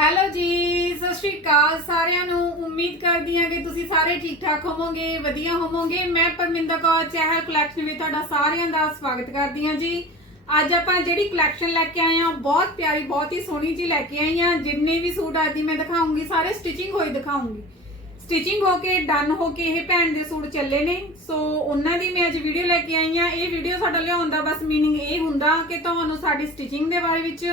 Hello ਜੀ, ਸਤਿ ਸ਼੍ਰੀ ਅਕਾਲ ਸਾਰਿਆਂ ਨੂੰ। ਉਮੀਦ ਕਰਦੀ ਹਾਂ ਕਿ ਤੁਸੀਂ ਸਾਰੇ ਠੀਕ ਠਾਕ ਹੋਵੋਗੇ, ਵਧੀਆ ਹੋਵੋਗੇ। ਮੈਂ ਪਰਮਿੰਦਰ ਕੌਰ, ਚਹਿਲ ਕਲੈਕਸ਼ਨ ਵਿੱਚ ਤੁਹਾਡਾ ਸਾਰਿਆਂ ਦਾ ਸਵਾਗਤ ਕਰਦੀ ਹਾਂ ਜੀ। ਅੱਜ ਆਪਾਂ ਜਿਹੜੀ ਕਲੈਕਸ਼ਨ ਲੈ ਕੇ ਆਏ ਹਾਂ, ਬਹੁਤ ਪਿਆਰੀ, ਬਹੁਤ ਹੀ ਸੋਹਣੀ ਜੀ ਲੈ ਕੇ ਆਈ ਹਾਂ। ਜਿੰਨੇ ਵੀ ਸੂਟ ਅੱਜ ਮੈਂ ਦਿਖਾਉਂਗੀ, ਸਾਰੇ ਸਟਿਚਿੰਗ ਹੋਏ ਦਿਖਾਉਂਗੀ। ਸਟਿਚਿੰਗ ਹੋ ਕੇ ਡਨ ਹੋ ਕੇ ਇਹ ਭੈਣ ਦੇ ਸੂਟ ਚੱਲੇ ਨੇ। ਸੋ ਉਹਨਾਂ ਦੀ ਮੈਂ ਅੱਜ ਵੀਡੀਓ ਲੈ ਕੇ ਆਈ ਹਾਂ। ਇਹ ਵੀਡੀਓ ਸਾਡਾ ਲਿਆਉਣ ਦਾ ਬਸ ਮੀਨਿੰਗ ਇਹ ਹੁੰਦਾ ਕਿ ਤੁਹਾਨੂੰ ਸਾਡੀ ਸਟਿਚਿੰਗ ਦੇ ਬਾਰੇ ਵਿੱਚ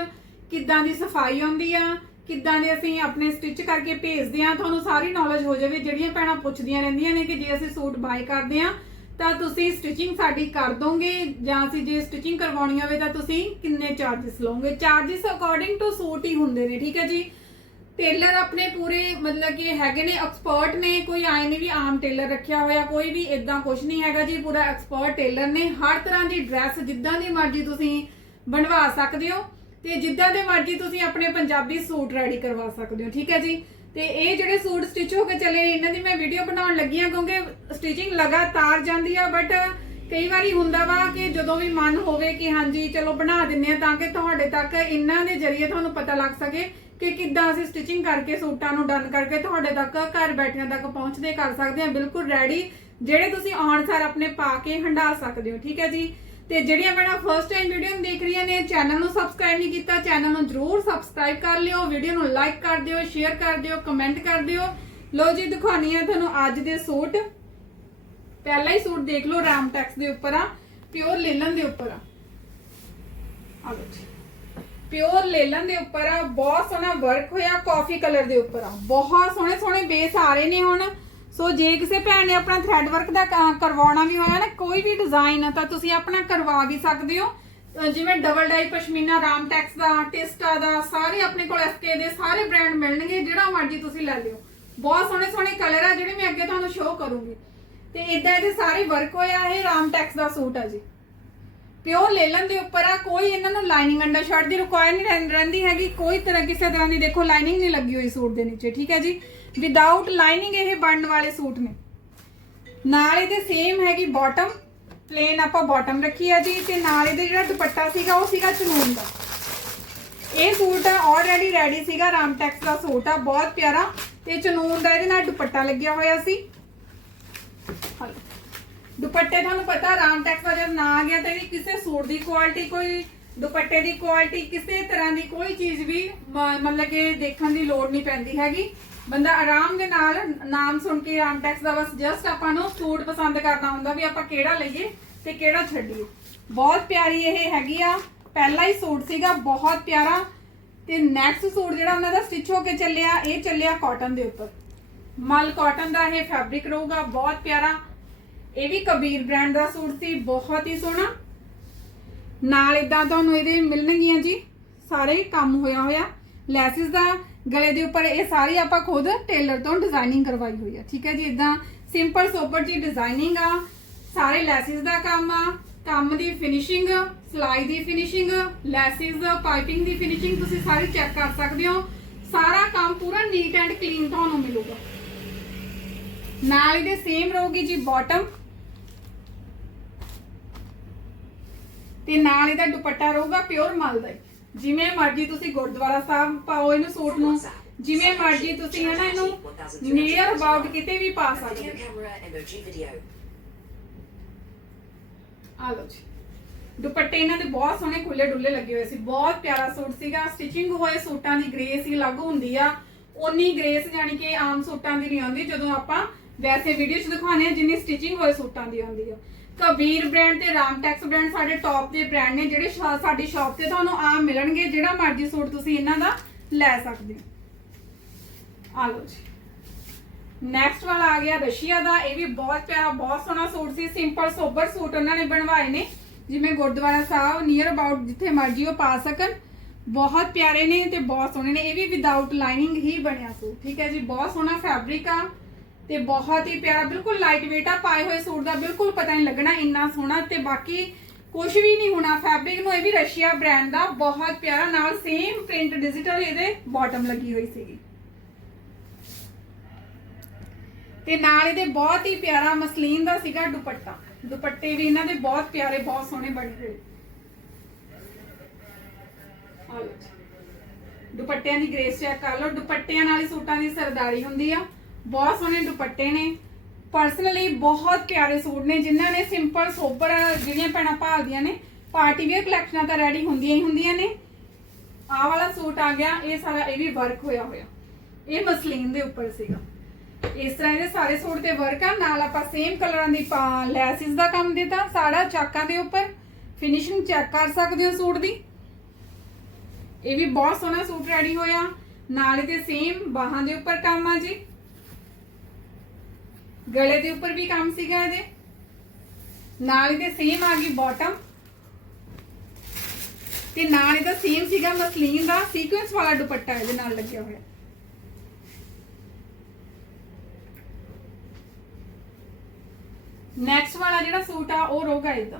ਕਿੱਦਾਂ ਦੀ ਸਫ਼ਾਈ ਆਉਂਦੀ ਆ ਕਿੱਦਾਂ ਦੇ ਅਸੀਂ ਆਪਣੇ ਸਟਿਚ ਕਰਕੇ ਭੇਜਦੇ ਆ ਤੁਹਾਨੂੰ ਸਾਰੀ ਨੌਲੇਜ ਹੋ ਜਾਵੇ। ਜਿਹੜੀਆਂ ਭੈਣਾਂ ਪੁੱਛਦੀਆਂ ਰਹਿੰਦੀਆਂ ਨੇ ਕਿ ਜੇ ਅਸੀਂ ਸੂਟ ਬਾਈ ਕਰਦੇ ਆ ਤਾਂ ਤੁਸੀਂ ਸਟਿਚਿੰਗ ਸਾਡੀ ਕਰ ਦੋਗੇ, ਜਾਂ ਅਸੀਂ ਜੇ ਸਟਿਚਿੰਗ ਕਰਵਾਉਣੀ ਹੋਵੇ, ਤਾਂ ਤੁਸੀਂ ਕਿੰਨੇ ਚਾਰजेस ਲਓਗੇ? ਚਾਰजेस ਅਕੋਰਡਿੰਗ ਟੂ ਸੂਟ ਹੀ ਹੁੰਦੇ ਨੇ, ਠੀਕ ਹੈ ਜੀ? ਟੇਲਰ ਆਪਣੇ ਪੂਰੇ, ਮਤਲਬ ਕਿ ਹੈਗੇ ਨੇ ਐਕਸਪਰਟ ਨੇ, ਕੋਈ ਆਏ ਨੇ ਵੀ ਆਮ ਟੇਲਰ ਰੱਖਿਆ ਹੋਇਆ, ਕੋਈ ਵੀ ਇਦਾਂ ਕੁਝ ਨਹੀਂ ਹੈਗਾ ਜੀ, ਪੂਰਾ ਐਕਸਪਰਟ ਟੇਲਰ ਨੇ। ਹਰ ਤਰ੍ਹਾਂ ਦੀ ਡਰੈਸ ਜਿੱਦਾਂ ਦੀ ਮਰਜ਼ੀ ਤੁਸੀਂ ਬਣਵਾ ਸਕਦੇ ਹੋ। ਤੇ ਜਿੱਦਾਂ ਦੇ ਮਰਜ਼ੀ ਤੁਸੀਂ ਆਪਣੇ ਪੰਜਾਬੀ ਸੂਟ ਰੈਡੀ ਕਰਵਾ ਸਕਦੇ ਹੋ, ਠੀਕ ਹੈ ਜੀ? ਤੇ ਇਹ ਜਿਹੜੇ ਸੂਟ ਸਟਿਚ ਹੋ ਕੇ ਚੱਲੇ, ਇਹਨਾਂ ਦੀ ਮੈਂ ਵੀਡੀਓ ਬਣਾਉਣ ਲੱਗੀ ਹਾਂ ਕਿਉਂਕਿ ਸਟਿਚਿੰਗ ਲਗਾਤਾਰ ਜਾਂਦੀ ਆ ਬਟ ਕਈ ਵਾਰੀ ਹੁੰਦਾ ਵਾ ਕਿ ਜਦੋਂ ਵੀ ਮਨ ਹੋਵੇ ਕਿ ਹਾਂਜੀ, ਚਲੋ ਬਣਾ ਦਿੰਨੇ ਆ ਤਾਂ ਕਿ ਤੁਹਾਡੇ ਤੱਕ ਇਹਨਾਂ ਦੇ ਜ਼ਰੀਏ ਤੁਹਾਨੂੰ ਪਤਾ ਲੱਗ ਸਕੇ ਕਿ ਕਿੱਦਾਂ ਅਸੀਂ ਸਟਿਚਿੰਗ ਕਰਕੇ ਸੂਟਾਂ ਨੂੰ ਡਨ ਕਰਕੇ ਤੁਹਾਡੇ ਤੱਕ ਘਰ ਬੈਠਿਆਂ ਤੱਕ ਪਹੁੰਚਦੇ ਕਰ ਸਕਦੇ ਹਾਂ, ਬਿਲਕੁਲ ਰੈਡੀ ਜਿਹੜੇ ਤੁਸੀਂ ਆਉਣ ਸਾਰ ਆਪਣੇ ਪਾ ਕੇ ਹੰਡਾ ਸਕਦੇ ਹੋ, ਠੀਕ ਹੈ ਜੀ? ਤੇ ਜਿਹੜੀਆਂ ਮੇਰਾ ਫਰਸਟ ਟਾਈਮ ਵੀਡੀਓ ਨੂੰ ਦੇਖ ਰਹੀਆਂ ਨੇ ਚੈਨਲ ਨੂੰ ਸਬਸਕ੍ਰਾਈਬ ਨਹੀਂ ਕੀਤਾ ਚੈਨਲ ਨੂੰ ਜਰੂਰ ਸਬਸਕ੍ਰਾਈਬ ਕਰ ਲਿਓ ਵੀਡੀਓ ਨੂੰ ਲਾਈਕ ਕਰ ਦਿਓ ਸ਼ੇਅਰ ਕਰ ਦਿਓ ਕਮੈਂਟ ਕਰ ਦਿਓ। ਲੋ ਜੀ, ਦਿਖਾਉਣੀ ਆ ਤੁਹਾਨੂੰ ਅੱਜ ਦੇ ਸੂਟ। ਪਹਿਲਾ ਹੀ ਸੂਟ ਦੇਖ ਲਓ, ਰਾਮ ਟੈਕਸ ਦੇ ਉੱਪਰ ਆ ਪਿਓਰ ਲੇਲਨ ਦੇ ਉੱਪਰ ਆ। ਆ ਲਓ ਜੀ। ਪਿਓਰ ਲੇਲਨ ਦੇ ਉੱਪਰ ਆ, ਬਹੁਤ ਸੋਹਣਾ ਵਰਕ ਹੋਇਆ ਕਾਫੀ ਕਲਰ ਦੇ ਉੱਪਰ ਆ। ਬਹੁਤ ਸੋਹਣੇ ਸੋਹਣੇ ਬੇਸ ਆ ਰਹੇ ਨੇ ਹੁਣ। ਸੋ ਜੇ ਕਿਸੇ ਭੈਣ ਨੇ ਆਪਣਾ ਥ੍ਰੈਡ ਵਰਕ ਦਾ ਕਰਵਾਉਣਾ ਵੀ ਹੋਇਆ ਨਾ, ਕੋਈ ਵੀ ਡਿਜ਼ਾਈਨ ਤਾਂ ਤੁਸੀਂ ਆਪਣਾ ਕਰਵਾ ਵੀ ਸਕਦੇ ਹੋ। ਜਿਵੇਂ double dye pashmina, Ram tax ਦਾ, ਟਿਸਟਾ ਦਾ, ਸਾਰੇ ਆਪਣੇ ਕੋਲ ਐਸਕੇ ਦੇ ਸਾਰੇ ਬ੍ਰਾਂਡ ਮਿਲਣਗੇ, ਜਿਹੜਾ ਮਰਜ਼ੀ ਤੁਸੀਂ ਲੈ ਲਿਓ। ਬਹੁਤ ਸੋਹਣੇ ਸੋਹਣੇ ਕਲਰ ਆ, ਜਿਹੜੇ ਮੈਂ ਅੱਗੇ ਤੁਹਾਨੂੰ ਸ਼ੋਅ ਕਰੂੰਗੀ। ਤੇ ਇਦਾਂ ਇਹਦੇ ਸਾਰੇ ਵਰਕ ਹੋਇਆ, ਇਹ ਰਾਮ ਟੈਕਸ ਦਾ ਸੂਟ ਆ ਜੀ। ਪਿਓਰ ਲੇਲਨ ਦੇ ਉੱਪਰ ਆ, ਕੋਈ ਇਹਨਾਂ ਨੂੰ ਲਾਈਨਿੰਗ ਅੰਡਰ ਸ਼ਰਟ ਦੀ ਰਿਕੁਆਇਰ ਨਹੀਂ ਰਹਿੰ- ਰਹਿੰਦੀ ਹੈਗੀ, ਕੋਈ ਤਰ੍ਹਾਂ ਕਿਸੇ ਤਰ੍ਹਾਂ ਦੀ ਦੇਖੋ ਲਾਈਨਿੰਗ ਨਹੀਂ ਲੱਗੀ ਹੋਈ ਸੂਟ ਦੇ ਨੀਚੇ, ਠੀਕ ਹੈ ਜੀ? ਵਿਦਆਊਟ ਲਾਈਨਿੰਗ ਇਹ ਬਣਨ ਵਾਲੇ ਸੂਟ ਨੇ। ਨਾਲ ਇਹਦੇ ਸੇਮ ਹੈਗੀ ਬਾਟਮ ਪਲੇਨ ਆਪਾਂ ਬਾਟਮ ਰੱਖੀ ਆ ਜੀ ਤੇ ਨਾਲ ਇਹਦੇ ਜਿਹੜਾ ਦੁਪੱਟਾ ਸੀਗਾ ਉਹ ਸੀਗਾ ਚਨੂਨ ਦਾ। ਇਹ ਸੂਟ ਆਲਰੇਡੀ ਰੈਡੀ ਸੀਗਾ ਰਾਮਟੈਕਸ ਦਾ ਸੂਟ ਆ ਬਹੁਤ ਪਿਆਰਾ। ਤੇ ਚਨੂਨ ਦਾ ਇਹਦੇ ਨਾਲ ਦੁਪੱਟਾ ਲੱਗਿਆ ਹੋਇਆ ਸੀ। ਦੁਪੱਟੇ ਤੁਹਾਨੂੰ ਪਤਾ ਰਾਮਟੈਕਸ ਦਾ ਜਦ ਨਾ ਆ ਗਿਆ ਤਾਂ ਕਿਸੇ ਸੂਟ ਦੀ ਕੁਆਲਿਟੀ ਕੋਈ ਦੁਪੱਟੇ ਦੀ ਕੁਆਲਿਟੀ ਕਿਸੇ ਤਰ੍ਹਾਂ ਦੀ ਕੋਈ ਚੀਜ਼ ਵੀ ਮਤਲਬ ਕਿ ਦੇਖਣ ਦੀ ਲੋੜ ਨਹੀਂ ਪੈਂਦੀ ਹੈਗੀ। ਬੰਦਾ ਆਰਾਮ ਦੇ ਨਾਲ ਨਾਮ ਸੁਣ ਕੇ ਰਾਮਟੈਕਸ ਦਾ ਬਸ ਜਸਟ ਆਪਾਂ ਨੂੰ ਸੂਟ ਪਸੰਦ ਕਰਨਾ ਹੁੰਦਾ ਵੀ ਆਪਾਂ ਕਿਹੜਾ ਲਈਏ ਤੇ ਕਿਹੜਾ ਛੱਡੀਏ। ਬਹੁਤ ਪਿਆਰੀ ਇਹ ਹੈਗੀ ਆ। ਪਹਿਲਾ ਹੀ ਸੂਟ ਸੀਗਾ, ਬਹੁਤ ਪਿਆਰਾ। ਤੇ ਨੈਕਸਟ ਸੂਟ ਜਿਹੜਾ ਉਹਨਾਂ ਦਾ ਸਟਿਚ ਹੋ ਕੇ ਚੱਲਿਆ, ਇਹ ਚੱਲਿਆ ਕਾਟਨ ਦੇ ਉੱਪਰ। ਮਲ ਕਾਟਨ ਦਾ ਇਹ ਫੈਬਰਿਕ ਰਹੂਗਾ, ਬਹੁਤ ਪਿਆਰਾ। ਇਹ ਵੀ ਕਬੀਰ ਬ੍ਰਾਂਡ ਦਾ ਸੂਟ ਸੀ, ਬਹੁਤ ਹੀ ਸੋਹਣਾ। ਨਾਲ ਇਦਾਂ ਤੁਹਾਨੂੰ ਇਹਦੇ ਮਿਲਣਗੀਆਂ ਜੀ, ਸਾਰੇ ਕੰਮ ਹੋਇਆ ਹੋਇਆ। ਲੈਸਿਸ ਦਾ ਗਲੇ ਦੇ ਉੱਪਰ ਇਹ ਸਾਰੀ ਆਪਾਂ ਖੁਦ ਟੇਲਰ ਤੋਂ ਡਿਜ਼ਾਈਨਿੰਗ ਕਰਵਾਈ ਹੋਈ ਆ, ਠੀਕ ਹੈ ਜੀ? ਇਦਾਂ ਸਿੰਪਲ ਸੋਬਰ ਜੀ ਡਿਜ਼ਾਈਨਿੰਗ ਆ, ਸਾਰੇ ਲੈਸਿਸ ਦਾ ਕੰਮ ਆ, ਕੰਮ ਦੀ ਫਿਨਿਸ਼ਿੰਗ ਸਲਾਈ ਦੀ ਫਿਨਿਸ਼ਿੰਗ ਲੈਸਿਸ, ਪਾਈਪਿੰਗ ਦੀ ਫਿਨਿਸ਼ਿੰਗ ਤੁਸੀਂ ਸਾਰੀ ਚੈੱਕ ਕਰ ਸਕਦੇ ਹੋ। ਸਾਰਾ ਕੰਮ ਪੂਰਾ ਨੀਟ ਐਂਡ ਕਲੀਨ ਤੁਹਾਨੂੰ ਮਿਲੂਗਾ। ਨਾਲ ਇਹਦੇ ਸੇਮ ਰਹੂਗੀ ਜੀ ਬਾਟਮ ਤੇ ਨਾਲ ਇਹਦਾ ਦੁਪੱਟਾ ਰਹੂਗਾ ਪਿਓਰ ਮਲ ਦਾ ਜਿਵੇਂ ਮਰਜ਼ੀ ਤੁਸੀਂ ਗੁਰਦੁਆਰਾ ਸਾਹਿਬ ਪਾਓ ਇਹਨੂੰ ਸੂਟ ਨੂੰ। ਜਿਵੇਂ ਮਰਜ਼ੀ ਤੁਸੀਂ ਹੈ ਨਾ ਇਹਨੂੰ ਨੀਅਰ ਅਬਾਊਟ ਕਿਤੇ ਵੀ ਪਾ ਸਕਦੇ ਆ ਲਓ ਜੀ। ਦੁਪੱਟੇ ਇਹਨਾਂ ਦੇ ਬਹੁਤ ਸੋਹਣੇ ਖੁੱਲੇ ਡੁੱਲੇ ਲੱਗੇ ਹੋਏ ਸੀ। ਬਹੁਤ ਪਿਆਰਾ ਸੂਟ ਸੀਗਾ। ਸਟਿਚਿੰਗ ਹੋਏ ਸੂਟਾਂ ਦੀ ਗ੍ਰੇਸ ਹੀ ਅਲੱਗ ਹੁੰਦੀ ਆ। ਉਨੀ ਗ੍ਰੇਸ ਜਾਨੀ ਕਿ ਆਮ ਸੂਟਾਂ ਦੀ ਨਹੀਂ ਆਉਂਦੀ। ਜਦੋਂ ਆਪਾਂ ਵੈਸੇ ਵੀਡੀਓ 'ਚ ਦਿਖਾਉਂਦੇ ਆ ਜਿੰਨੀ ਸਟਿਚਿੰਗ ਹੋਏ ਸੂਟਾਂ ਦੀ ਆਉਂਦੀ ਆ। ਕਬੀਰ ਬ੍ਰਾਂਡ ਤੇ ਰਾਮਟੈਕਸ ਬ੍ਰਾਂਡ ਸਾਡੇ ਟੌਪ ਦੇ ਬ੍ਰਾਂਡ ਨੇ, ਜਿਹੜੇ ਸਾਡੀ ਸ਼ਾਪ ਤੇ ਤੁਹਾਨੂੰ ਆਮ ਮਿਲਣਗੇ, ਜਿਹੜਾ ਮਰਜ਼ੀ ਸੂਟ ਤੁਸੀਂ ਇਹਨਾਂ ਦਾ ਲੈ ਸਕਦੇ ਹੋ। ਆ ਲਓ ਜੀ। ਨੈਕਸਟ ਵਾਲਾ ਆ ਗਿਆ ਰਸ਼ੀਆ ਦਾ, ਇਹ ਵੀ ਬਹੁਤ ਪਿਆਰਾ, ਬਹੁਤ ਸੋਹਣਾ ਸੂਟ ਸੀ। ਸਿੰਪਲ ਸੋਬਰ ਸੂਟ ਉਹਨਾਂ ਨੇ ਬਣਵਾਏ ਨੇ। ਜਿਵੇਂ ਗੁਰਦੁਆਰਾ ਸਾਹਿਬ ਨੀਅਰ ਅਬਾਊਟ ਜਿੱਥੇ ਮਰਜ਼ੀ ਉਹ ਪਾ ਸਕਣ। ਬਹੁਤ ਪਿਆਰੇ ਨੇ ਤੇ ਬਹੁਤ ਸੋਹਣੇ ਨੇ। ਇਹ ਵੀ ਵਿਦਆਊਟ ਲਾਈਨਿੰਗ ਹੀ ਬਣਿਆ ਸੂਟ, ਠੀਕ ਹੈ ਜੀ? ਬਹੁਤ ਸੋਹਣਾ ਫੈਬਰਿਕ ਆ। ਤੇ ਬਹੁਤ ਹੀ ਪਿਆਰਾ, ਬਿਲਕੁਲ ਲਾਈਟ weight ਆ, ਪਾਏ ਹੋਏ ਸੂਟ ਦਾ ਬਿਲਕੁਲ ਪਤਾ ਨਹੀਂ ਲੱਗਣਾ ਇੰਨਾ ਸੋਹਣਾ ਤੇ ਬਾਕੀ ਕੁਝ ਵੀ ਨਹੀਂ ਹੋਣਾ ਫੈਬਰਿਕ ਨੂੰ, ਇਹ ਵੀ ਰਸ਼ੀਆ ਬ੍ਰਾਂਡ ਦਾ, ਬਹੁਤ ਪਿਆਰਾ, ਨਾਲ ਸੇਮ ਪ੍ਰਿੰਟ ਡਿਜੀਟਲ ਇਹਦੇ ਬਾਟਮ ਲੱਗੀ ਹੋਈ ਸੀਗੀ। ਤੇ ਨਾਲ ਇਹਦੇ ਬਹੁਤ ਹੀ ਪਿਆਰਾ ਮਸਲੀਨ ਦਾ ਸੀਗਾ ਦੁਪੱਟਾ। ਦੁਪੱਟੇ ਵੀ ਇਹਨਾਂ ਦੇ ਬਹੁਤ ਪਿਆਰੇ, ਬਹੁਤ ਸੋਹਣੇ ਬਣੇ ਹੋਏ। ਦੁਪੱਟਿਆਂ ਦੀ ਗ੍ਰੇਸ ਚੈੱਕ ਕਰ ਲਓ। ਦੁਪੱਟਿਆਂ ਨਾਲ ਹੀ ਸੂਟਾਂ ਦੀ ਸਰਦਾਰੀ ਹੁੰਦੀ ਆ। ਬਹੁਤ ਸੋਹਣੇ ਦੁਪੱਟੇ ਨੇ। ਪਰਸਨਲੀ ਬਹੁਤ ਪਿਆਰੇ ਸੂਟ ਨੇ, ਜਿਨ੍ਹਾਂ ਨੇ ਸਿੰਪਲ ਸੋਬਰ ਜਿਹੜੀਆਂ ਭੈਣਾਂ ਭਾਲਦੀਆਂ ਨੇ ਪਾਰਟੀ ਵੇਅਰ ਕਲੈਕਸ਼ਨਾਂ ਤਾਂ ਰੈਡੀ ਹੁੰਦੀਆਂ ਹੀ ਹੁੰਦੀਆਂ ਨੇ। ਆਹ ਵਾਲਾ ਸੂਟ ਆ ਗਿਆ, ਇਹ ਸਾਰਾ, ਇਹ ਵੀ ਵਰਕ ਹੋਇਆ ਹੋਇਆ। ਇਹ ਮਸਲੀਨ ਦੇ ਉੱਪਰ ਸੀਗਾ। ਇਸ ਤਰ੍ਹਾਂ ਇਹਦੇ ਸਾਰੇ ਸੂਟ ਤੇ ਵਰਕ ਆ, ਨਾਲ ਆਪਾਂ ਸੇਮ ਕਲਰਾਂ ਦੀ ਲੈਸਿਸ ਦਾ ਕੰਮ ਦਿੱਤਾ, ਸਾੜਾ ਚਾਕਾਂ ਦੇ ਉੱਪਰ। ਫਿਨਿਸ਼ਿੰਗ ਚੈੱਕ ਕਰ ਸਕਦੇ ਹੋ ਸੂਟ ਦੀ। ਇਹ ਵੀ ਬਹੁਤ ਸੋਹਣਾ ਸੂਟ ਰੈਡੀ ਹੋਇਆ। ਨਾਲ ਇਹਦੇ ਸੇਮ ਬਾਹਾਂ ਦੇ ਉੱਪਰ ਕੰਮ ਆ ਜੀ। ਗਲੇ ਦੇ ਉੱਪਰ ਵੀ ਕੰਮ ਸੀਗਾ ਇਹਦੇ। ਨਾਲ ਇਹਦੇ ਸੇਮ ਆ ਗਈ ਬਾਟਮ ਤੇ ਨਾਲ ਇਹਦਾ ਸੇਮ ਸੀਗਾ ਮਸਲੀਨ ਦਾ ਸੀਕੁਐਂਸ ਵਾਲਾ ਦੁਪੱਟਾ ਇਹਦੇ ਨਾਲ ਲੱਗਿਆ ਹੋਇਆ। ਨੈਕਸਟ ਵਾਲਾ ਜਿਹੜਾ ਸੂਟ ਆ, ਉਹ ਰਹੂਗਾ ਇਦਾਂ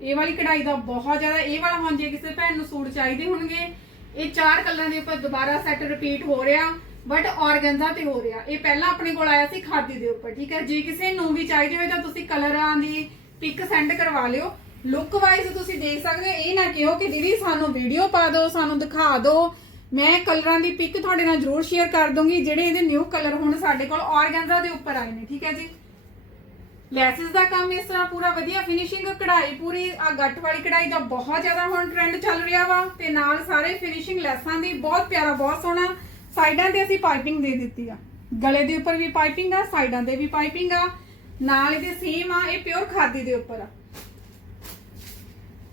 ਇਹ ਵਾਲੀ ਕਢਾਈ ਦਾ ਬਹੁਤ ਜ਼ਿਆਦਾ, ਇਹ ਵਾਲਾ ਹੁਣ ਜੇ ਕਿਸੇ ਭੈਣ ਨੂੰ ਸੂਟ ਚਾਹੀਦੇ ਹੋਣਗੇ, ਇਹ ਚਾਰ ਕਲਰਾਂ ਦੇ ਉੱਪਰ ਦੁਬਾਰਾ ਸੈੱਟ ਰਿਪੀਟ ਹੋ ਰਿਹਾ। ਬਟ ਔਰਗੰਜ਼ਾ ਤੇ ਹੋ ਰਿਹਾ। ਇਹ ਪਹਿਲਾਂ ਆਪਣੇ ਕੋਲ ਆਇਆ ਸੀ ਖਾਦੀ ਦੇ ਉੱਪਰ, ਠੀਕ ਹੈ? ਜੇ ਕਿਸੇ ਨੂੰ ਵੀ ਚਾਹੀਦੀ ਹੋਵੇ ਤਾਂ ਤੁਸੀਂ ਕਲਰਾਂ ਦੀ ਪਿਕ ਸੈਂਡ ਕਰਵਾ ਲਿਓ। ਲੁੱਕ ਵਾਈਜ਼ ਤੁਸੀਂ ਦੇਖ ਸਕਦੇ ਹੋ, ਇਹ ਨਾ ਕਿਹੋ ਕਿ ਦੀਦੀ ਸਾਨੂੰ ਵੀਡੀਓ ਪਾ ਦਿਓ, ਸਾਨੂੰ ਦਿਖਾ ਦਿਓ। ਮੈਂ ਕਲਰਾਂ ਦੀ ਪਿਕ ਤੁਹਾਡੇ ਨਾਲ ਜ਼ਰੂਰ ਸ਼ੇਅਰ ਕਰ ਦੂੰਗੀ, ਜਿਹੜੇ ਇਹਦੇ ਨਿਊ ਕਲਰ ਹੁਣ ਸਾਡੇ ਕੋਲ ਔਰਗੰਜ਼ਾ ਦੇ ਉੱਪਰ ਆਏ ਨੇ, ਠੀਕ ਹੈ ਜੀ? ਲੈਸਿਸ ਦਾ ਕੰਮ ਇਸ ਤਰ੍ਹਾਂ ਪੂਰਾ ਵਧੀਆ ਫਿਨਿਸ਼ਿੰਗ ਕਢਾਈ, ਪੂਰੀ ਆ ਗੱਟ ਵਾਲੀ ਕਢਾਈ ਦਾ ਬਹੁਤ ਜ਼ਿਆਦਾ ਹੁਣ ਟ੍ਰੈਂਡ ਚੱਲ ਰਿਹਾ ਵਾ। ਤੇ ਨਾਲ ਸਾਰੇ ਫਿਨਿਸ਼ਿੰਗ ਲੈਸਾਂ ਦੀ ਬਹੁਤ ਪਿਆਰਾ, ਬਹੁਤ ਸੋਹਣਾ ਸਾਈਡਾਂ ਤੇ ਅਸੀਂ ਪਾਈਪਿੰਗ ਦੇ ਦਿੱਤੀ ਆ। ਗਲੇ ਦੇ ਉੱਪਰ ਵੀ ਪਾਈਪਿੰਗ ਆ, ਸਾਈਡਾਂ ਤੇ ਵੀ ਪਾਈਪਿੰਗ ਆ। ਨਾਲ ਇਹਦੇ ਸੇਮ ਆ, ਇਹ ਪਿਓਰ ਖਾਦੀ ਦੇ ਉੱਪਰ ਆ।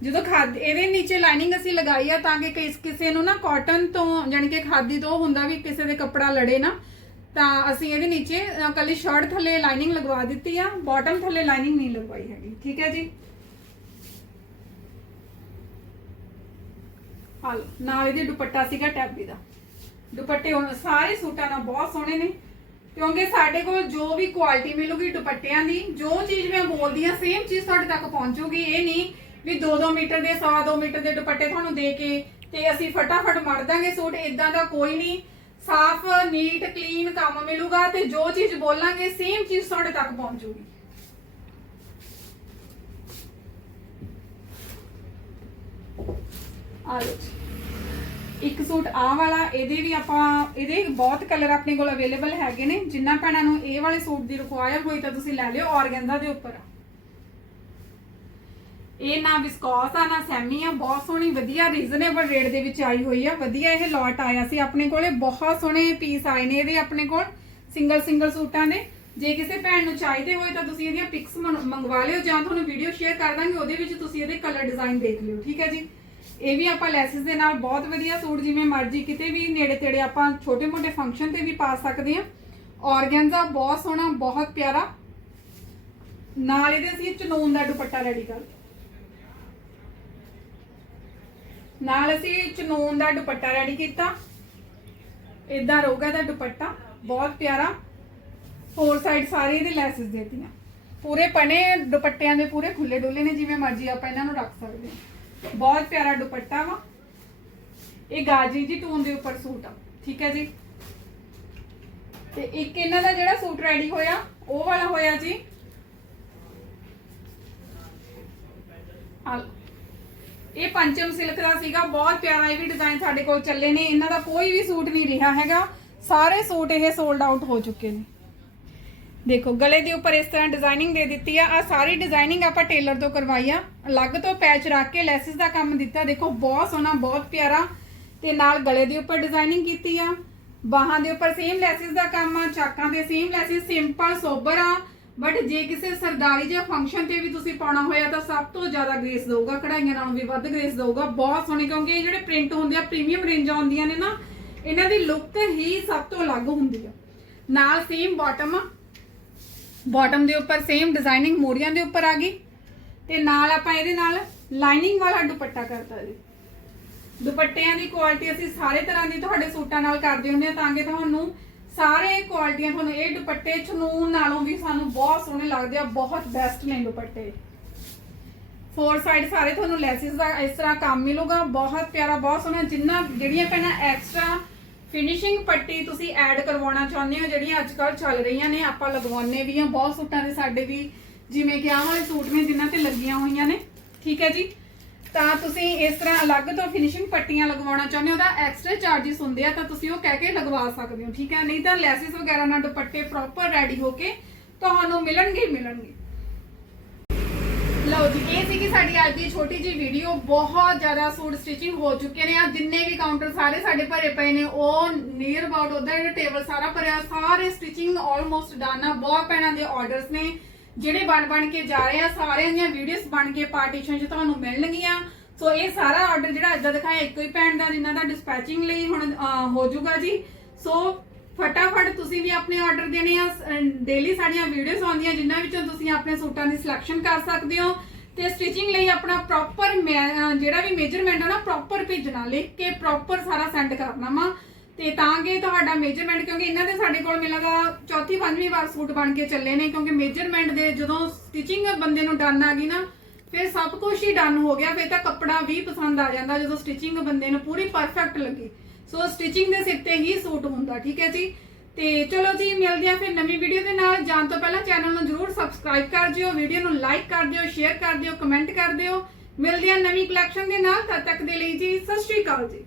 ਜਦੋਂ ਖਾਦੀ, ਇਹਦੇ ਨੀਚੇ ਲਾਈਨਿੰਗ ਅਸੀਂ ਲਗਾਈ ਆ ਤਾਂ ਕਿ ਕਿਸ, ਕਿਸੇ ਨੂੰ ਨਾ ਕਾਟਨ ਤੋਂ, ਜਾਣੀ ਕਿ ਖਾਦੀ ਤੋਂ ਹੁੰਦਾ ਵੀ ਕਿਸੇ ਦੇ ਕੱਪੜਾ ਲੜੇ ਨਾ, ਤਾਂ ਅਸੀਂ ਇਹਦੇ ਨੀਚੇ ਕੱਲੀ ਸ਼ਰਟ ਥੱਲੇ ਲਾਈਨਿੰਗ ਲਗਵਾ ਦਿੱਤੀ ਆ ਬਾਟਮ ਥੱਲੇ ਲਾਈਨਿੰਗ ਨਹੀਂ ਲਗਵਾਈ ਹੈਗੀ, ਠੀਕ ਹੈ ਜੀ? ਹਾਲ ਨਾਲ ਇਹਦੇ ਦੁਪੱਟਾ ਸੀਗਾ ਟੈਬੀ ਦਾ। ਦੁਪੱਟੇ ਹੁਣ ਸਾਰੇ ਸੂਟਾਂ ਨਾਲ ਬਹੁਤ ਸੋਹਣੇ ਨੇ। ਕਿਉਂਕਿ ਸਾਡੇ ਕੋਲ ਜੋ ਵੀ ਕੁਆਲਿਟੀ ਮਿਲੂਗੀ ਦੁਪੱਟਿਆਂ ਦੀ, ਜੋ ਚੀਜ਼ ਮੈਂ ਬੋਲਦੀ ਆ ਸੇਮ ਚੀਜ਼ ਤੁਹਾਡੇ ਤੱਕ ਪਹੁੰਚੂਗੀ। ਇਹ ਨਹੀਂ ਵੀ 2-2 ਮੀਟਰ ਦੇ 2 ਮੀਟਰ ਦੇ ਦੁਪੱਟੇ ਤੁਹਾਨੂੰ ਦੇ ਕੇ ਤੇ ਅਸੀਂ ਫਟਾਫਟ ਮੜ ਦਾਂਗੇ ਸੂਟ। ਇਦਾਂ ਦਾ ਕੋਈ ਨਹੀਂ। ਸਾਫ਼ ਨੀਟ ਕਲੀਨ ਕੰਮ ਮਿਲੂਗਾ ਤੇ ਜੋ ਚੀਜ਼ ਬੋਲਾਂਗੇ ਸੇਮ ਚੀਜ਼ ਤੁਹਾਡੇ ਤੱਕ ਪਹੁੰਚੂਗੀ। ਆ ਇੱਕ ਸੂਟ ਆ ਵਾਲਾ, ਇਹਦੇ ਵੀ ਆਪਾਂ, ਇਹਦੇ ਬਹੁਤ ਕਲਰ ਆਪਣੇ ਕੋਲ ਅਵੇਲੇਬਲ ਹੈਗੇ ਨੇ। ਜਿੰਨਾ ਭੈਣਾਂ ਨੂੰ ਇਹ ਵਾਲੇ ਸੂਟ ਦੀ ਰਿਕੁਆਇਰ ਹੋਈ ਤਾਂ ਤੁਸੀਂ ਲੈ ਲਿਓ ਔਰਗੈਂਜ਼ਾ ਦੇ ਉੱਪਰ। ਇਹ ਨਾ ਵਿਸਕੋਸ ਆ, ਨਾ ਸੈਮੀ ਆ, ਬਹੁਤ ਸੋਹਣੀ, ਵਧੀਆ ਰੀਜ਼ਨੇਬਲ ਰੇਟ ਦੇ ਵਿੱਚ ਆਈ ਹੋਈ ਆ। ਵਧੀਆ ਇਹ ਲੋਟ ਆਇਆ ਸੀ ਆਪਣੇ ਕੋਲੇ, ਬਹੁਤ ਸੋਹਣੇ ਪੀਸ ਆਏ ਨੇ ਇਹਦੇ ਆਪਣੇ ਕੋਲ ਸਿੰਗਲ ਸਿੰਗਲ ਸੂਟਾਂ ਦੇ। ਜੇ ਕਿਸੇ ਭੈਣ ਨੂੰ ਚਾਹੀਦੇ ਹੋਏ ਤਾਂ ਤੁਸੀਂ ਇਹਦੀਆਂ ਪਿਕਸ ਮੰਗਵਾ ਲਿਓ ਜਾਂ ਤੁਹਾਨੂੰ ਵੀਡੀਓ ਸ਼ੇਅਰ ਕਰ ਦਾਂਗੇ, ਉਹਦੇ ਵਿੱਚ ਤੁਸੀਂ ਇਹਦੇ ਕਲਰ ਡਿਜ਼ਾਈਨ ਦੇਖ ਲਿਓ, ਠੀਕ ਹੈ ਜੀ? ਇਹ ਵੀ ਆਪਾਂ ਲੈਸਿਸ ਦੇ ਨਾਲ ਬਹੁਤ ਵਧੀਆ ਸੂਟ, ਜਿਵੇਂ ਮਰਜ਼ੀ ਕਿਤੇ ਵੀ ਨੇੜੇ ਤੇੜੇ ਆਪਾਂ ਛੋਟੇ ਮੋਟੇ ਫੰਕਸ਼ਨ ਤੇ ਵੀ ਪਾ ਸਕਦੇ ਹਾਂ। ਔਰਗੈਂਜ਼ਾ ਬਹੁਤ ਸੋਹਣਾ, ਬਹੁਤ ਪਿਆਰਾ। ਨਾਲ ਇਹਦੇ ਅਸੀਂ ਚਨੂਨ ਦਾ ਦੁਪੱਟਾ ਰੈਡੀ ਕਰਦੇ ਨਾਲ ਅਸੀਂ ਚਨੂਨ ਦਾ ਦੁਪੱਟਾ ਰੈਡੀ ਕੀਤਾ। ਇਦਾਂ ਰਹੂਗਾ ਦਾ ਦੁਪੱਟਾ, ਬਹੁਤ ਪਿਆਰਾ। ਫੋਰ ਸਾਈਡ ਸਾਰੇ ਇਹਦੇ ਲੈਸਸ ਦੇਤੀਆਂ। ਪੂਰੇ ਪਨੇ ਦੁਪੱਟਿਆਂ ਦੇ ਪੂਰੇ ਖੁੱਲੇ ਡੁੱਲੇ ਨੇ, ਜਿਵੇਂ ਮਰਜ਼ੀ ਆਪਾਂ ਇਹਨਾਂ ਨੂੰ ਰੱਖ ਸਕਦੇ ਹਾਂ। ਬਹੁਤ ਪਿਆਰਾ ਦੁਪੱਟਾ ਵਾ। ਇਹ ਗਾਜੀ ਜੀ ਟੂਨ ਦੇ ਉੱਪਰ ਸੂਟ ਆ, ਠੀਕ ਹੈ ਜੀ? ਤੇ ਇੱਕ ਇਹਨਾਂ ਦਾ ਜਿਹੜਾ ਸੂਟ ਰੈਡੀ ਹੋਇਆ, ਉਹ ਵਾਲਾ ਹੋਇਆ ਜੀ। ਇਹ ਪੰਚਮ ਸਿਲਕ ਦਾ ਸੀਗਾ, ਬਹੁਤ ਪਿਆਰਾ ਇਹ ਵੀ ਡਿਜ਼ਾਈਨ ਸਾਡੇ ਕੋਲ ਚੱਲੇ ਨੇ। ਇਹਨਾਂ ਦਾ ਕੋਈ ਵੀ ਸੂਟ ਨਹੀਂ ਰਿਹਾ ਹੈਗਾ। ਸਾਰੇ ਸੂਟ ਇਹ ਸੋਲਡ ਆਊਟ ਹੋ ਚੁੱਕੇ ਨੇ। ਦੇਖੋ, ਗਲੇ ਦੇ ਉੱਪਰ ਇਸ ਤਰ੍ਹਾਂ ਡਿਜ਼ਾਈਨਿੰਗ ਦੇ ਦਿੱਤੀ ਆ। ਆ ਸਾਰੀ ਡਿਜ਼ਾਈਨਿੰਗ ਆਪਾਂ ਟੇਲਰ ਤੋਂ ਕਰਵਾਈ ਆ। ਅਲੱਗ ਤੋਂ ਪੈਚ ਰੱਖ ਕੇ ਲੈਸਿਸ ਦਾ ਕੰਮ ਦਿੱਤਾ। ਦੇਖੋ, ਬਹੁਤ ਸੋਹਣਾ, ਬਹੁਤ ਪਿਆਰਾ। ਤੇ ਨਾਲ ਗਲੇ ਦੇ ਉੱਪਰ ਡਿਜ਼ਾਈਨਿੰਗ ਕੀਤੀ ਆ। ਬਾਹਾਂ ਦੇ ਉੱਪਰ ਸੇਮ ਲੈਸਿਸ ਦਾ ਕੰਮ ਆ, ਚਾਕਾਂ ਦੇ ਸੇਮ ਲੈਸਿਸ ਸਿੰਪਲ ਸੋਬਰ ਆ। ਬਟ ਜੇ ਕਿਸੇ ਸਰਦਾਰੀ ਜਾਂ ਫੰਕਸ਼ਨ ਤੇ ਵੀ ਤੁਸੀਂ ਪਾਉਣਾ ਹੋਇਆ ਤਾਂ ਸਭ ਤੋਂ ਜ਼ਿਆਦਾ ਗ੍ਰੇਸ ਦਊਗਾ, ਕਢਾਈਆਂ ਨਾਲੋਂ ਵੀ ਵੱਧ ਗ੍ਰੇਸ ਦਊਗਾ। ਬਹੁਤ ਸੋਹਣੇ, ਕਿਉਂਕਿ ਇਹ ਜਿਹੜੇ ਪ੍ਰਿੰਟ ਹੁੰਦੇ ਆ ਪ੍ਰੀਮੀਅਮ ਰੇਂਜ ਆਉਂਦੀਆਂ ਨੇ ਨਾ, ਇਹਨਾਂ ਦੀ ਲੁੱਕ ਹੀ ਸਭ ਤੋਂ ਅਲੱਗ ਹੁੰਦੀ ਆ। ਨਾਲ ਸੇਮ ਬਾਟਮ ਬਾਟਮ ਦੇ ਉੱਪਰ ਸੇਮ ਡਿਜ਼ਾਈਨਿੰਗ ਮੋਰੀਆਂ ਦੇ ਉੱਪਰ ਆ ਗਈ। ਤੇ ਨਾਲ ਆਪਾਂ ਇਹਦੇ ਨਾਲ ਲਾਈਨਿੰਗ ਵਾਲਾ ਦੁਪੱਟਾ ਕਰਤਾ ਜੀ। ਦੁਪੱਟਿਆਂ ਦੀ ਕੁਆਲਿਟੀ ਅਸੀਂ ਸਾਰੇ ਤਰ੍ਹਾਂ ਦੀ ਤੁਹਾਡੇ ਸੂਟਾਂ ਨਾਲ ਕਰਦੇ ਹੁੰਦੇ ਆ ਤਾਂ ਕਿ ਤੁਹਾਨੂੰ ਸਾਰੇ ਕੁਆਲਿਟੀਆਂ ਤੁਹਾਨੂੰ ਇਹ ਦੁਪੱਟੇ ਚਨੂਨ ਨਾਲੋਂ ਵੀ ਸਾਨੂੰ ਬਹੁਤ ਸੋਹਣੇ ਲੱਗਦੇ ਆ, ਬਹੁਤ ਬੈਸਟ ਨੇ ਦੁਪੱਟੇ। ਫੋਰ ਸਾਈਡ ਸਾਰੇ ਤੁਹਾਨੂੰ ਲੈਸਿਸ ਦਾ ਇਸ ਤਰ੍ਹਾਂ ਕੰਮ ਮਿਲੂਗਾ, ਬਹੁਤ ਪਿਆਰਾ, ਬਹੁਤ ਸੋਹਣਾ, ਜਿੰਨਾ ਜਿਹੜੀਆਂ ਪੈਣਾ ਐਕਸਟਰਾ ਫਿਨਿਸ਼ਿੰਗ ਪੱਟੀ ਤੁਸੀਂ ਐਡ ਕਰਵਾਉਣਾ ਚਾਹੁੰਦੇ ਹੋ, ਜਿਹੜੀਆਂ ਅੱਜ ਕੱਲ ਚੱਲ ਰਹੀਆਂ ਨੇ, ਆਪਾਂ ਲਗਵਾਉਣੇ ਵੀ ਆ ਬਹੁਤ ਸੂਟਾਂ ਦੇ ਸਾਡੇ ਵੀ, ਜਿਵੇਂ ਕਿ ਆਹ ਵਾਲੇ ਸੂਟ ਨੇ, ਜਿਨ੍ਹਾਂ ਤੇ ਲੱਗੀਆਂ ਹੋਈਆਂ ਨੇ। ਠੀਕ ਹੈ ਜੀ? ਤਾਂ ਤੁਸੀਂ ਇਸ ਤਰ੍ਹਾਂ ਅਲੱਗ ਤੋਂ ਫਿਨਿਸ਼ਿੰਗ ਪੱਟੀਆਂ ਲਗਵਾਉਣਾ ਚਾਹੁੰਦੇ ਹੋ ਤਾਂ ਐਕਸਟਰਾ ਚਾਰजेस ਹੁੰਦੇ ਆ, ਤਾਂ ਤੁਸੀਂ ਉਹ ਕਹਿ ਕੇ ਲਗਵਾ ਸਕਦੇ ਹੋ। ਠੀਕ ਹੈ? ਨਹੀਂ ਤਾਂ ਲੈਸਿਸ ਵਗੈਰਾ ਨਾਲ ਦੁਪੱਟੇ ਪ੍ਰੋਪਰ ਰੈਡੀ ਹੋ ਕੇ ਤੁਹਾਨੂੰ ਮਿਲਣਗੇ ਮਿਲਣਗੇ। ਲਓ ਜੀ, ਇਹ ਸੀ ਕਿ ਸਾਡੀ ਅੱਜ ਦੀ ਛੋਟੀ ਜੀ ਵੀਡੀਓ ਬਹੁਤ ਜ਼ਿਆਦਾ ਸੂਟ ਸਟਿਚਿੰਗ ਹੋ ਚੁੱਕੇ ਨੇ ਆ, ਜਿੰਨੇ ਵੀ ਕਾਊਂਟਰ ਸਾਰੇ ਸਾਡੇ ਭਰੇ ਪਏ ਨੇ, ਉਹ ਨੀਅਰ ਅਬਾਊਟ ਉਹਦਾ ਜਿਹੜਾ ਟੇਬਲ ਸਾਰਾ ਭਰਿਆ, ਸਾਰੇ ਸਟਿਚਿੰਗ ਆਲਮੋਸਟ ਡਨ ਆ, ਬਹੁਤ ਪੈਣਾ ਦੇ ਆਰਡਰਸ ਨੇ, ਜਿਹੜੇ ਬਣ ਬਣ ਕੇ ਜਾ ਰਹੇ ਆ, ਸਾਰਿਆਂ ਦੀਆਂ ਵੀਡੀਓਜ਼ ਬਣ ਕੇ ਪਾਰਟੀਸ਼ਨ 'ਚ ਤੁਹਾਨੂੰ ਮਿਲਣਗੀਆਂ। ਸੋ ਇਹ ਸਾਰਾ ਆਰਡਰ ਜਿਹੜਾ ਅੱਜ ਦਾ ਦਿਖਾਇਆ, ਇੱਕੋ ਹੀ ਭੈਣ ਦਾ, ਜਿਨ੍ਹਾਂ ਦਾ ਡਿਸਪੈਚਿੰਗ ਲਈ ਹੁਣ ਹੋ ਜਾਊਗਾ ਜੀ। ਸੋ ਫਟਾਫਟ ਤੁਸੀਂ ਵੀ ਆਪਣੇ ਆਰਡਰ ਦੇਣੇ ਆ ਡੇਲੀ ਸਾਡੀਆਂ ਵੀਡੀਓਜ਼ ਆਉਂਦੀਆਂ ਜਿਨ੍ਹਾਂ ਵਿੱਚੋਂ ਤੁਸੀਂ ਆਪਣੇ ਸੂਟਾਂ ਦੀ ਸਿਲੈਕਸ਼ਨ ਕਰ ਸਕਦੇ ਹੋ। ਤੇ ਸਟਿਚਿੰਗ ਲਈ ਆਪਣਾ ਪ੍ਰੋਪਰ ਜਿਹੜਾ ਵੀ ਮੇਜਰਮੈਂਟ ਹੈ ਨਾ ਪ੍ਰੋਪਰ ਭੇਜਣਾ, ਲਿਖ ਕੇ ਪ੍ਰੋਪਰ ਸਾਰਾ ਸੈਂਡ ਕਰਨਾ ਵਾ। ਤੇ ਤਾਂ ਕਿ ਤੁਹਾਡਾ ਮੇਜਰਮੈਂਟ ਕਿਉਂਕਿ ਇਹਨਾਂ ਦੇ ਸਾਡੇ ਕੋਲ ਮਿਲਦਾ ਚੌਥੀ, ਪੰਜਵੀਂ ਵਾਰ ਸੂਟ ਬਣ ਕੇ ਚੱਲੇ ਨੇ, ਕਿਉਂਕਿ ਮੇਜਰਮੈਂਟ ਦੇ ਜਦੋਂ ਸਟਿਚਿੰਗ ਬੰਦੇ ਨੂੰ ਡਨ ਆ ਗਈ ਨਾ, ਫਿਰ ਸਭ ਕੁਝ ਹੀ ਡਨ ਹੋ ਗਿਆ, ਫਿਰ ਤਾਂ ਕੱਪੜਾ ਵੀ ਪਸੰਦ ਆ ਜਾਂਦਾ ਜਦੋਂ ਸਟਿਚਿੰਗ ਬੰਦੇ ਨੂੰ ਪੂਰੀ ਪਰਫੈਕਟ ਲੱਗੇ। ਸੋ ਸਟਿਚਿੰਗ ਦੇ ਸਿਰ ਤੇ ਹੀ ਸੂਟ ਹੁੰਦਾ, ਠੀਕ ਹੈ ਜੀ? ਤੇ ਚਲੋ ਜੀ, ਮਿਲਦੇ ਆ ਫਿਰ ਨਵੀਂ ਵੀਡੀਓ ਦੇ ਨਾਲ। ਜਾਣ ਤੋਂ ਪਹਿਲਾਂ ਚੈਨਲ ਨੂੰ ਜਰੂਰ ਸਬਸਕ੍ਰਾਈਬ ਕਰ ਦਿਓ ਵੀਡੀਓ ਨੂੰ ਲਾਈਕ ਕਰ ਦਿਓ ਸ਼ੇਅਰ ਕਰ ਦਿਓ ਕਮੈਂਟ ਕਰ ਦਿਓ। ਮਿਲਦੇ ਆ ਨਵੀਂ ਕਲੈਕਸ਼ਨ ਦੇ ਨਾਲ। ਤਦ ਤੱਕ ਦੇ ਲਈ ਜੀ, ਸਤਿ ਸ਼੍ਰੀ ਅਕਾਲ ਜੀ।